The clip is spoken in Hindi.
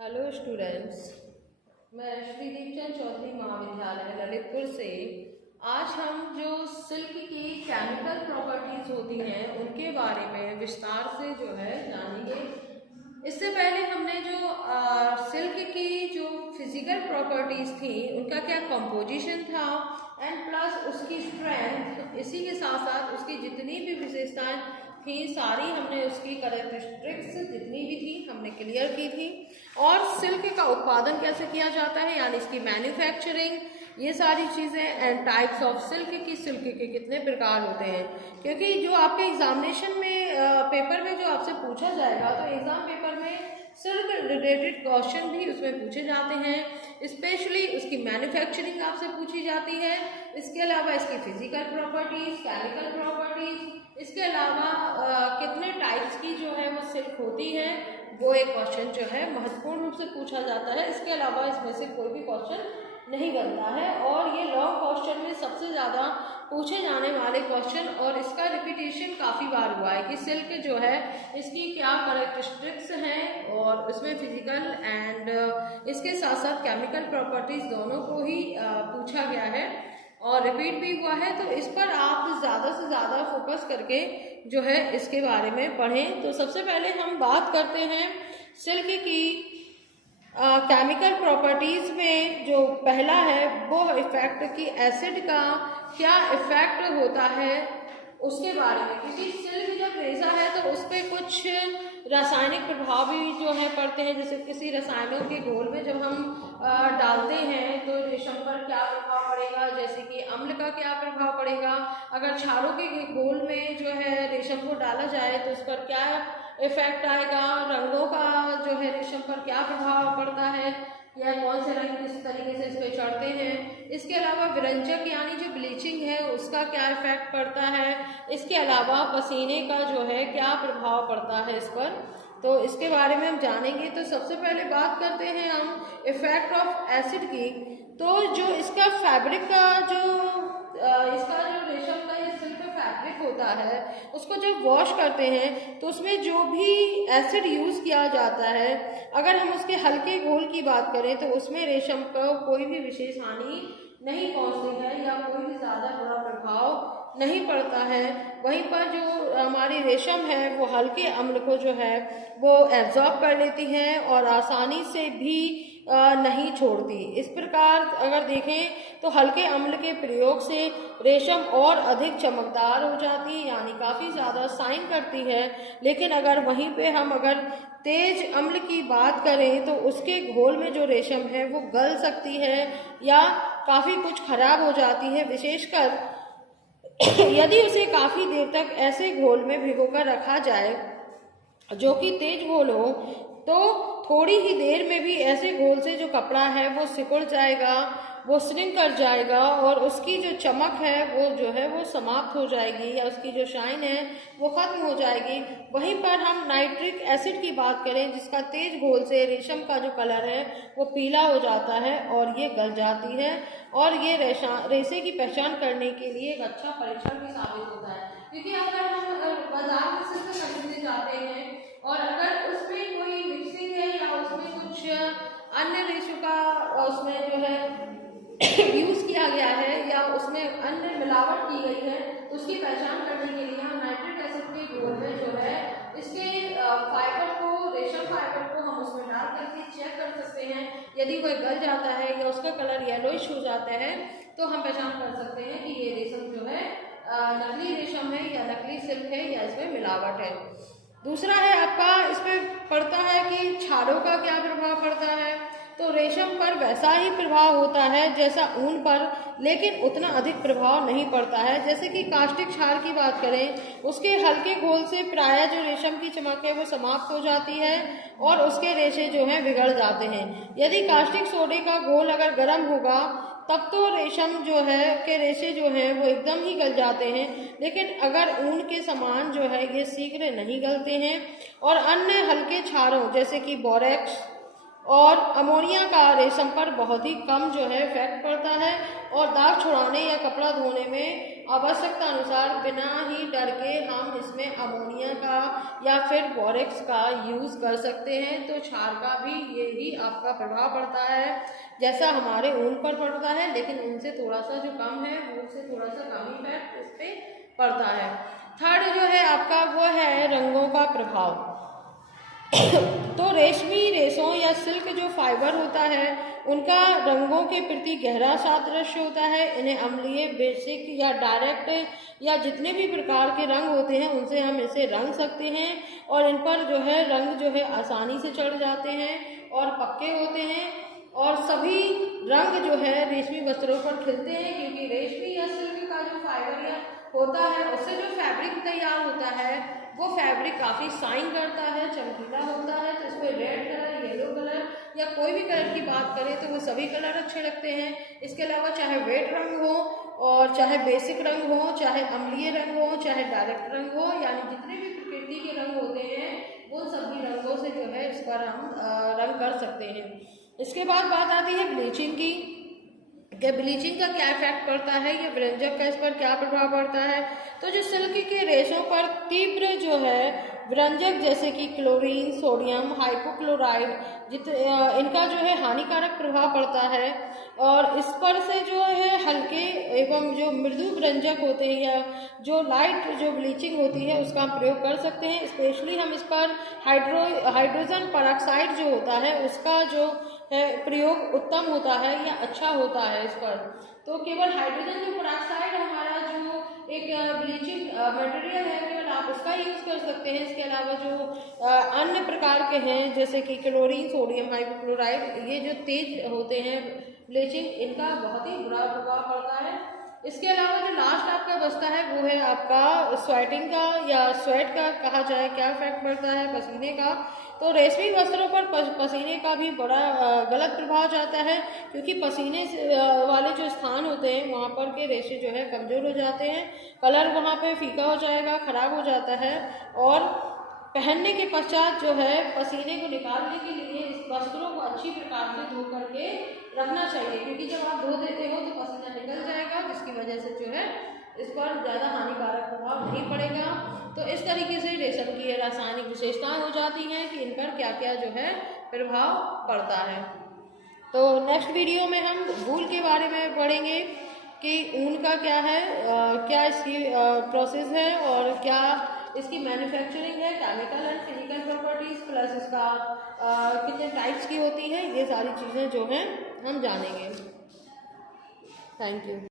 हेलो स्टूडेंट्स, मैं श्री दीपचंद चौधरी महाविद्यालय ललितपुर से आज हम जो सिल्क की केमिकल प्रॉपर्टीज होती हैं उनके बारे में विस्तार से जो है जानेंगे। इससे पहले हमने जो सिल्क की जो फिजिकल प्रॉपर्टीज थी उनका क्या कंपोजिशन था एंड प्लस उसकी स्ट्रेंथ, इसी के साथ साथ उसकी जितनी भी विशेषताएं थी सारी हमने उसकी कैरेक्टरिस्टिक्स जितनी भी थी हमने क्लियर की थी। और सिल्क का उत्पादन कैसे किया जाता है यानी इसकी मैन्युफैक्चरिंग, ये सारी चीज़ें एंड टाइप्स ऑफ सिल्क की सिल्क के कितने प्रकार होते हैं, क्योंकि जो आपके एग्जामिनेशन में पेपर में जो आपसे पूछा जाएगा तो एग्जाम पेपर में सिल्क रिलेटेड क्वेश्चन भी उसमें पूछे जाते हैं। स्पेशली उसकी मैन्युफैक्चरिंग आपसे पूछी जाती है, इसके अलावा इसकी फिजिकल प्रॉपर्टीज, केमिकल प्रॉपर्टीज, इसके अलावा कितने टाइप्स की जो है वो सिल्क होती है वो एक क्वेश्चन जो है महत्वपूर्ण रूप से पूछा जाता है। इसके अलावा इसमें से कोई भी क्वेश्चन नहीं बनता है और ये लॉन्ग क्वेश्चन में सबसे ज़्यादा पूछे जाने वाले क्वेश्चन और इसका रिपीटेशन काफ़ी बार हुआ है कि सिल्क जो है इसकी क्या कैरेक्टरिस्टिक्स हैं और उसमें फिजिकल एंड इसके साथ साथ केमिकल प्रॉपर्टीज दोनों को ही पूछा गया है और रिपीट भी हुआ है। तो इस पर आप ज़्यादा से ज़्यादा फोकस करके जो है इसके बारे में पढ़ें। तो सबसे पहले हम बात करते हैं सिल्क की केमिकल प्रॉपर्टीज़ में जो पहला है वो इफेक्ट की एसिड का क्या इफेक्ट होता है उसके बारे में, क्योंकि सिल्क जब रेशा है तो उस पर कुछ रासायनिक प्रभाव भी जो है पड़ते हैं। जैसे किसी रसायनों के घोल में जब हम डालते हैं तो रेशम पर क्या प्रभाव पड़ेगा, जैसे कि अम्ल का क्या प्रभाव पड़ेगा। अगर क्षारों के घोल में जो है रेशम को डाला जाए तो उस पर क्या इफेक्ट आएगा, रंगों का जो है रेशम पर क्या प्रभाव पड़ता है या कौन से रंग किस तरीके से इस पर चढ़ते हैं। इसके अलावा विरंजक यानी जो ब्लीचिंग है उसका क्या इफेक्ट पड़ता है। इसके अलावा पसीने का जो है क्या प्रभाव पड़ता है इस पर, तो इसके बारे में हम जानेंगे। तो सबसे पहले बात करते हैं हम इफेक्ट ऑफ एसिड की। तो जो इसका फैब्रिक का इसका जो रेशम का ये सिल्क फैब्रिक होता है उसको जब वॉश करते हैं तो उसमें जो भी एसिड यूज़ किया जाता है, अगर हम उसके हल्के घोल की बात करें तो उसमें रेशम को कोई भी विशेष हानि नहीं पहुंचती है या कोई भी ज़्यादा बुरा प्रभाव नहीं पड़ता है। वहीं पर जो हमारी रेशम है वो हल्के अम्ल को जो है वो एब्जॉर्ब कर लेती है और आसानी से भी नहीं छोड़ती। इस प्रकार अगर देखें तो हल्के अम्ल के प्रयोग से रेशम और अधिक चमकदार हो जाती है यानी काफ़ी ज़्यादा शाइन करती है। लेकिन अगर वहीं पे हम अगर तेज अम्ल की बात करें तो उसके घोल में जो रेशम है वो गल सकती है या काफ़ी कुछ खराब हो जाती है, विशेषकर यदि उसे काफ़ी देर तक ऐसे घोल में भिगोकर रखा जाए जो कि तेज घोल हो तो थोड़ी ही देर में भी ऐसे घोल से जो कपड़ा है वो सिकुड़ जाएगा, वो श्रिंक कर जाएगा और उसकी जो चमक है वो जो है वो समाप्त हो जाएगी या उसकी जो शाइन है वो ख़त्म हो जाएगी। वहीं पर हम नाइट्रिक एसिड की बात करें जिसका तेज घोल से रेशम का जो कलर है वो पीला हो जाता है और ये गल जाती है और ये रेशे की पहचान करने के लिए एक अच्छा परीक्षण भी साबित होता है। क्योंकि अगर हम बाजार में सिल्क खरीदने जाते हैं और अगर उसमें कोई मिक्सिंग है या उसमें कुछ अन्य रेशों का उसमें जो है यूज़ किया गया है या उसमें अन्य मिलावट की गई है, उसकी पहचान करने के लिए हम नाइट्रिक एसिड के घोल में जो है इसके फाइबर को, रेशम फाइबर को हम उसमें डाल करके चेक कर सकते हैं। यदि वह गल जाता है या उसका कलर येलोइश हो जाता है तो हम पहचान कर सकते हैं कि ये रेशम जो है नकली रेशम है या नकली सिल्क है या इसमें मिलावट है। दूसरा है आपका इस पर पड़ता है कि क्षारों का क्या प्रभाव पड़ता है। तो रेशम पर वैसा ही प्रभाव होता है जैसा ऊन पर, लेकिन उतना अधिक प्रभाव नहीं पड़ता है। जैसे कि कास्टिक क्षार की बात करें, उसके हल्के घोल से प्रायः जो रेशम की चमक है वो समाप्त हो जाती है और उसके रेशे जो हैं बिगड़ जाते हैं। यदि कास्टिक सोडे का घोल अगर गर्म होगा तब तो रेशम जो है के रेशे जो हैं वो एकदम ही गल जाते हैं, लेकिन अगर ऊन के समान जो है ये शीघ्र नहीं गलते हैं। और अन्य हल्के क्षारों जैसे कि बोरेक्स और अमोनिया का रेशम पर बहुत ही कम जो है इफेक्ट पड़ता है और दाग छुड़ाने या कपड़ा धोने में आवश्यकता अनुसार बिना ही डर के हम इसमें अमोनिया का या फिर बोरेक्स का यूज़ कर सकते हैं। तो क्षार का भी यही आपका प्रभाव पड़ता है जैसा हमारे ऊन पर पड़ता है, लेकिन उनसे थोड़ा सा जो कम है, ऊन से थोड़ा सा कम इफेक्ट इस पर पड़ता है। थर्ड जो है आपका वो है रंगों का प्रभाव। तो रेशमी रेशों या सिल्क जो फाइबर होता है उनका रंगों के प्रति गहरा सादृश्य होता है। इन्हें अम्लीय, बेसिक या डायरेक्ट या जितने भी प्रकार के रंग होते हैं उनसे हम इसे रंग सकते हैं और इन पर जो है रंग जो है आसानी से चढ़ जाते हैं और पक्के होते हैं और सभी रंग जो है रेशमी वस्त्रों पर खिलते हैं, क्योंकि रेशमी या सिल्क का जो फाइबर या होता है उससे जो फैब्रिक तैयार होता है वो फैब्रिक काफ़ी शाइन करता है, चमकीला होता है। तो इसमें रेड कलर, येलो कलर या कोई भी कलर की बात करें तो वो सभी कलर अच्छे लगते हैं। इसके अलावा चाहे वेट रंग हो और चाहे बेसिक रंग हो, चाहे अम्लीय रंग हो, चाहे डायरेक्ट रंग हो, यानी जितने भी प्रकृति के रंग होते हैं वो सभी रंगों से जो है इस पर हम रंग कर सकते हैं। इसके बाद बात आती है ब्लीचिंग की, कि ब्लीचिंग का क्या इफेक्ट पड़ता है या व्यंजक का इस पर क्या प्रभाव पड़ता है। तो जो सिल्क के रेशों पर तीव्र जो है व्यंजक जैसे कि क्लोरीन, सोडियम हाइपोक्लोराइड इनका जो है हानिकारक प्रभाव पड़ता है और इस पर से जो है हल्के एवं जो मृदु व्यंजक होते हैं या जो लाइट जो ब्लीचिंग होती है उसका हम प्रयोग कर सकते हैं। स्पेशली हम इस पर हाइड्रोजन परऑक्साइड जो होता है उसका जो है प्रयोग उत्तम होता है या अच्छा होता है इस पर। तो केवल हाइड्रोजन जो परऑक्साइड हमारा जो एक ब्लीचिंग मटेरियल है केवल आप उसका यूज़ कर सकते हैं। इसके अलावा जो अन्य प्रकार के हैं जैसे कि क्लोरीन, सोडियम हाइपोक्लोराइड, ये जो तेज होते हैं ब्लीचिंग, इनका बहुत ही बुरा प्रभाव पड़ता है। इसके अलावा जो लास्ट आपका बचता है वो है आपका स्वेटिंग का या स्वेट का कहा जाए, क्या इफेक्ट पड़ता है पसीने का। तो रेशमी वस्त्रों पर पसीने का भी बड़ा गलत प्रभाव जाता है, क्योंकि पसीने वाले जो स्थान होते हैं वहाँ पर के रेशे जो है कमज़ोर हो जाते हैं, कलर वहाँ पे फीका हो जाएगा, ख़राब हो जाता है और पहनने के पश्चात जो है पसीने को निकालने के लिए इस वस्त्रों को अच्छी प्रकार से धो करके रखना चाहिए, क्योंकि जब आप धो देते हो तो पसीना निकल जाएगा, जिसकी वजह से जो है इस पर ज़्यादा हानिकारक प्रभाव नहीं पड़ेगा। तो इस तरीके से रेशम की रासायनिक विशेषताएं हो जाती हैं कि इन पर क्या क्या जो है प्रभाव पड़ता है। तो नेक्स्ट वीडियो में हम वूल के बारे में पढ़ेंगे कि ऊन का क्या है, क्या इसकी प्रोसेस है और क्या इसकी मैन्युफैक्चरिंग है, chemical and physical properties plus इसका कितने टाइप्स की होती है, ये सारी चीज़ें जो हैं हम जानेंगे। Thank you.